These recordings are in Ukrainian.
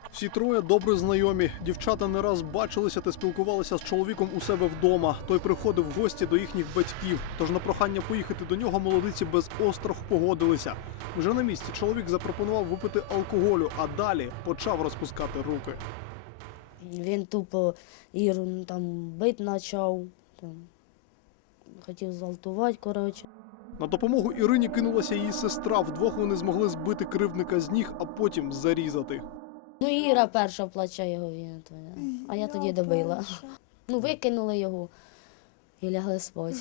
Всі троє добре знайомі. Дівчата не раз бачилися та спілкувалися з чоловіком у себе вдома. Той приходив в гості до їхніх батьків. Тож на прохання поїхати до нього молодиці без остраху погодилися. Вже на місці чоловік запропонував випити алкоголю, а далі почав розпускати руки. Він тупо Іру бити почав, хотів зґвалтувати, коротше. На допомогу Ірині кинулася її сестра. Вдвох вони змогли збити кривдника з ніг, а потім зарізати. Іра перша плаче його, а я тоді добила. Викинули його і лягли спати.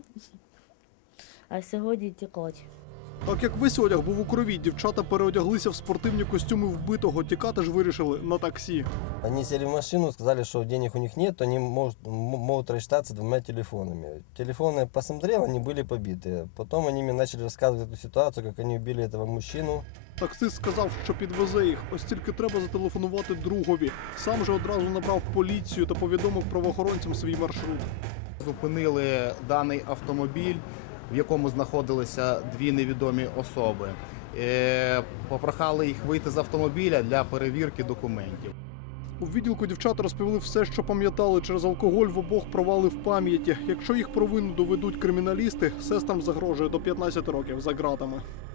А сьогодні тікать. Так як весь одяг був у крові, дівчата переодяглися в спортивні костюми вбитого. Тікати ж вирішили на таксі. Они сели в машину, сказали, что денег у них нет, то они могут рассчитаться 2 телефонами. Телефоны посмотрел, они были побиты. Потом они мне начали рассказывать эту ситуацию, как они убили этого мужчину. Таксист сказав, що підвезе їх. Ось тільки треба зателефонувати другові. Сам же одразу набрав поліцію та повідомив правоохоронцям свій маршрут. Зупинили даний автомобіль, в якому знаходилися дві невідомі особи. Попрохали їх вийти з автомобіля для перевірки документів. У відділку дівчата розповіли все, що пам'ятали. Через алкоголь в обох провали в пам'яті. Якщо їх провину доведуть криміналісти, сестрам загрожує до 15 років за ґратами.